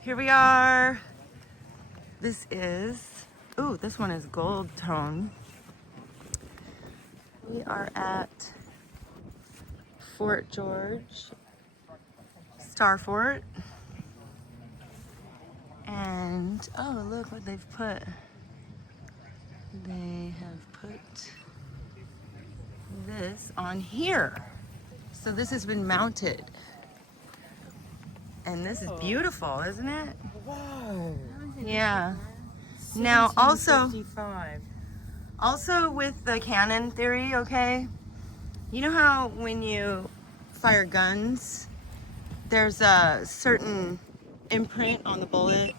Here we are. This is, ooh, this one is gold tone. We are at Fort George, Star Fort. And, oh, look what they've put. They have put this on here. So this has been mounted. And this is beautiful, isn't it? Wow. Yeah. Now also 1755. with the cannon theory, okay? You know how when you fire guns, there's a certain imprint on the bullet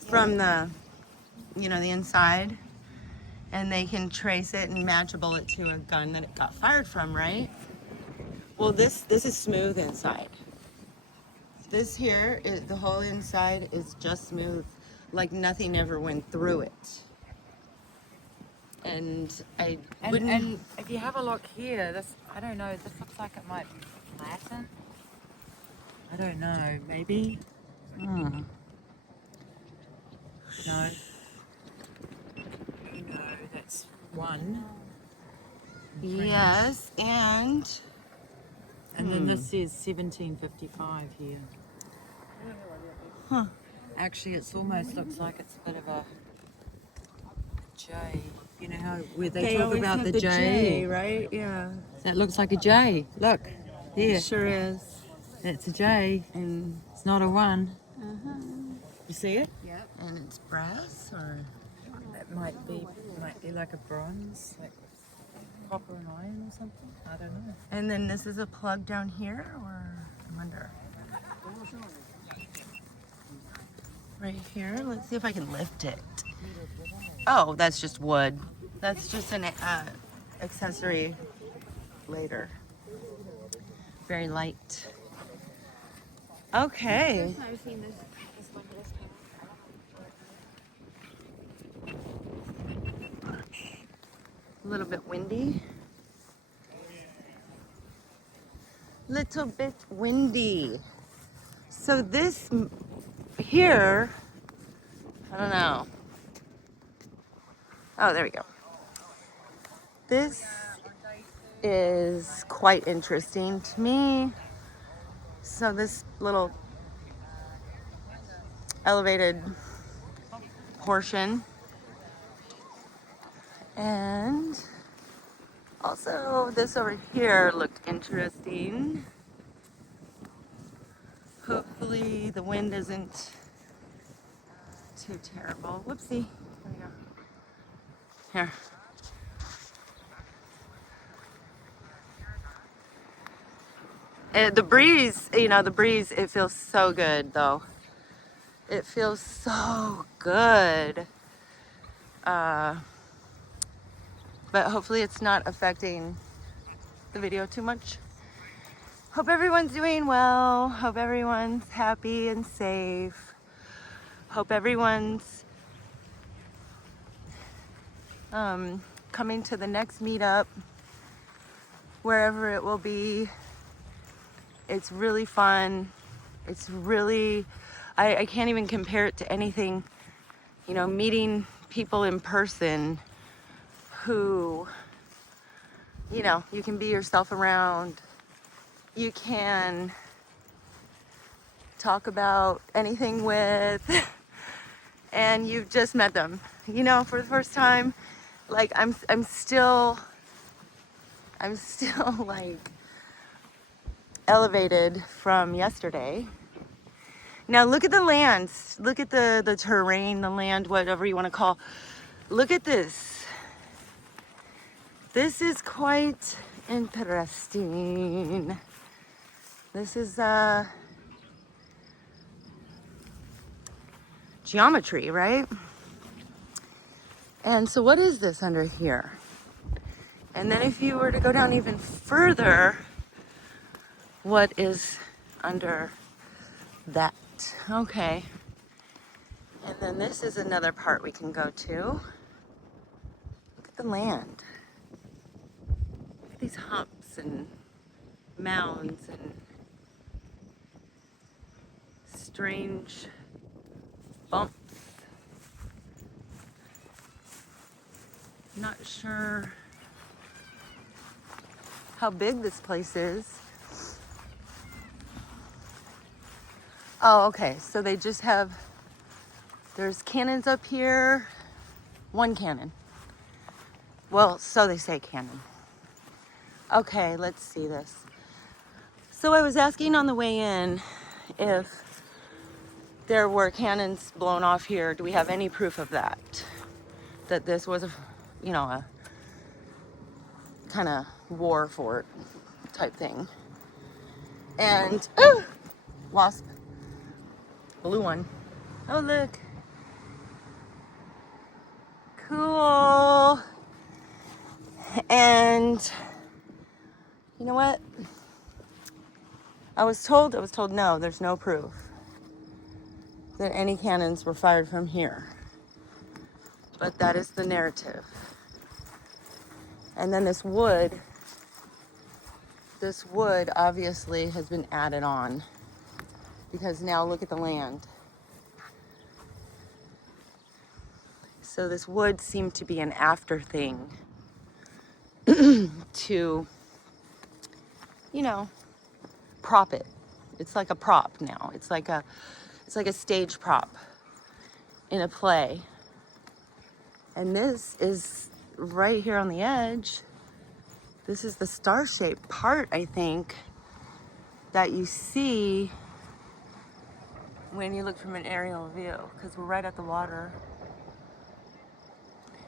from the, the inside, and they can trace it and match a bullet to a gun that it got fired from, right? Well, this is smooth inside. This here, the whole inside is just smooth, like nothing ever went through it. And I wouldn't. And if you have a look here, I don't know, this looks like it might be Latin. I don't know, maybe? Hmm. No. No, that's one. Yes, and then this says 1755 here. huh. Actually, it almost looks like it's a bit of a J. You know how where they talk always about have the J? right? Yeah. That looks like a J. Look, here. It sure is. That's a J. And It's not a one. You see it? yep. And it's brass, or It might be like a bronze, like copper and iron or something. I don't know. and then this is a plug down here, or I wonder. Right here. Let's see if I can lift it. Oh, that's just wood. That's just an accessory later. Very light. Okay. I've seen this one for this camera. A little bit windy. Little bit windy. So this here, I don't know. Oh, there we go. This is quite interesting to me. So this little elevated portion, and also this over here looked interesting. Hopefully the wind isn't too terrible. Whoopsie. There we go. Here. The breeze, it feels so good though. It feels so good. But hopefully it's not affecting the video too much. Hope everyone's doing well. Hope everyone's happy and safe. Hope everyone's coming to the next meetup, wherever it will be. It's really fun. It's really, I can't even compare it to anything, meeting people in person who, you can be yourself around. You can talk about anything with, and you've just met them, for the first time. Like I'm still like elevated from yesterday. Now look at the lands, look at the terrain, the land, whatever you want to call. Look at this. This is quite interesting. This is geometry, right? And so what is this under here? And then if you were to go down even further, what is under that? Okay. And then this is another part we can go to. Look at the land. Look at these humps and mounds and strange bumps. Not sure how big this place is. Oh, okay. So they just have, there's cannons up here. One cannon. Well, so they say cannon. Okay, let's see this. So I was asking on the way in if there were cannons blown off here. Do we have any proof of that? That this was a, you know, a kind of war fort type thing. And, wasp. Blue one. Oh, look. Cool. And you know what? I was told no, there's no proof that any cannons were fired from here. But that is the narrative. And then this wood obviously has been added on because now look at the land. So this wood seemed to be an after thing to, you know, prop it. It's like a prop now. It's like a stage prop in a play. And this is right here on the edge. This is the star-shaped part, I think, that you see when you look from an aerial view, because we're right at the water.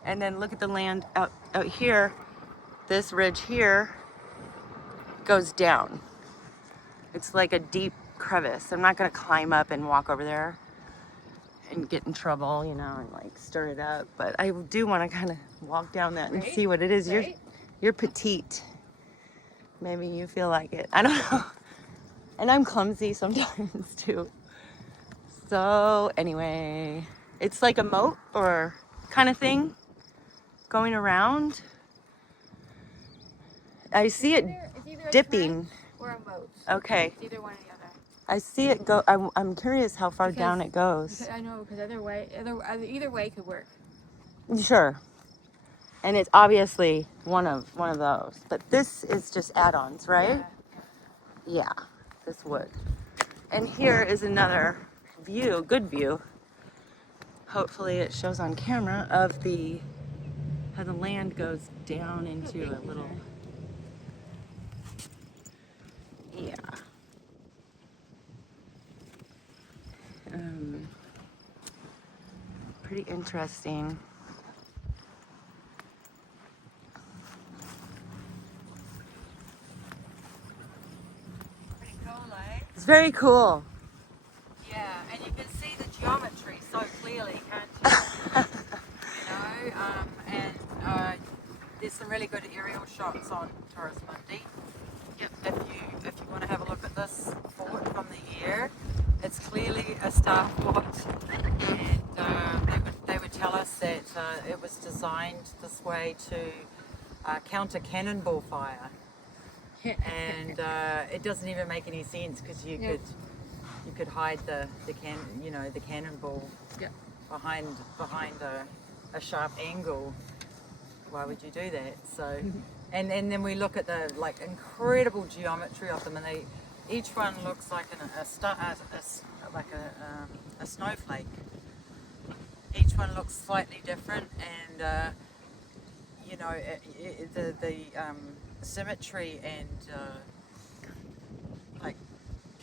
And then look at the land out here. This ridge here goes down. It's like a deep crevice. I'm not gonna climb up and walk over there and get in trouble, you know, and like stir it up. But I do want to kind of walk down that and see what it is. You're petite. Maybe you feel like it. I don't know. And I'm clumsy sometimes too. So anyway, it's like a moat or kind of thing going around. I see it It's either a dipping. trench or a moat. Okay. It's either one or the other. I see it go. I'm curious how far down it goes. I know, because either way could work. Sure. And it's obviously one of those. But this is just add-ons, right? Yeah, this wood. And here is another view, good view. Hopefully it shows on camera of how the land goes down into a little. Yeah. Pretty interesting. Pretty cool, eh? It's very cool. Yeah, and you can see the geometry so clearly, can't you? There's some really good aerial shots on Torres Mundi. Yep. If you want to have a look at this fort from the air, it's clearly a star fort, and they would tell us that it was designed this way to counter cannonball fire, and it doesn't even make any sense because you could hide the cannonball behind a sharp angle. Why would you do that? So, and then we look at the like incredible geometry of them, and each one looks like a snowflake. Each one looks slightly different, and the symmetry and like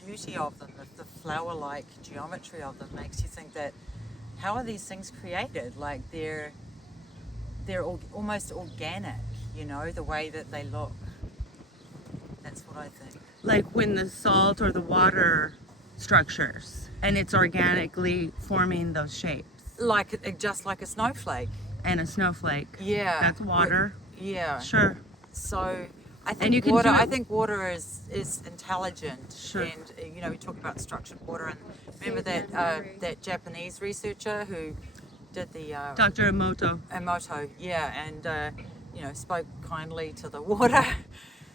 beauty of them, the flower-like geometry of them makes you think that how are these things created? Like they're almost organic, the way that they look. That's what I think. Like when the salt or the water structures and it's organically forming those shapes. Just like a snowflake. And a snowflake. Yeah. That's water. Yeah. Sure. So I And you think can water. do it- I think water is intelligent. Sure. And we talk about structured water, and remember that Japanese researcher who did the Dr. Emoto. Emoto, and spoke kindly to the water.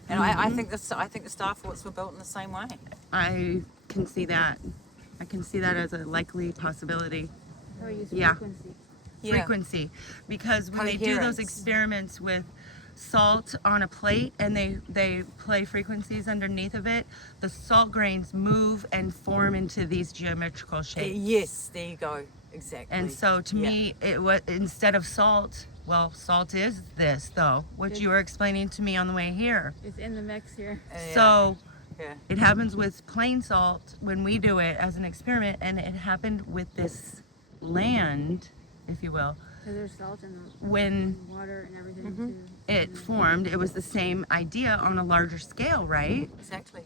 And I think the star forts were built in the same way. I can see that. I can see that as a likely possibility. Or use Yeah. frequency. Yeah. Frequency, because when they do those Coherence. experiments with salt on a plate and they play frequencies underneath of it, the salt grains move and form into these geometrical shapes. Yes, there you go. Exactly. And so to Yeah. me, it was instead of salt. Well, salt is this though, what you were explaining to me on the way here. It's in the mix here. Yeah. So Yeah. it happens with plain salt when we do it as an experiment, and it happened with this land, if you will. Because there's salt in the When water and everything Mm-hmm. too. it formed, it was the same idea on a larger scale, right? Exactly.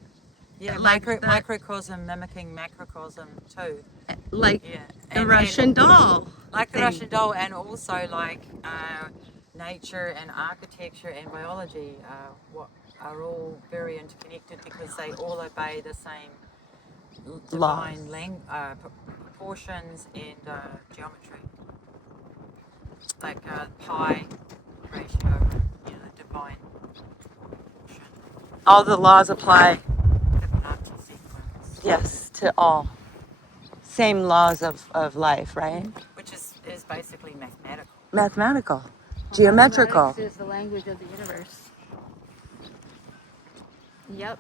Yeah, Like the- microcosm mimicking macrocosm too. Like Yeah. the Russian doll. Like the thing. Russian doll, and also like nature and architecture and biology what are all very interconnected because they all obey the same divine proportions and geometry. Like pi ratio, divine proportion, All the laws apply, Fibonacci sequence, yes, to all. Same laws of life, right? which is basically mathematical. Mathematical, Well, geometrical. mathematics is the language of the universe. Yep.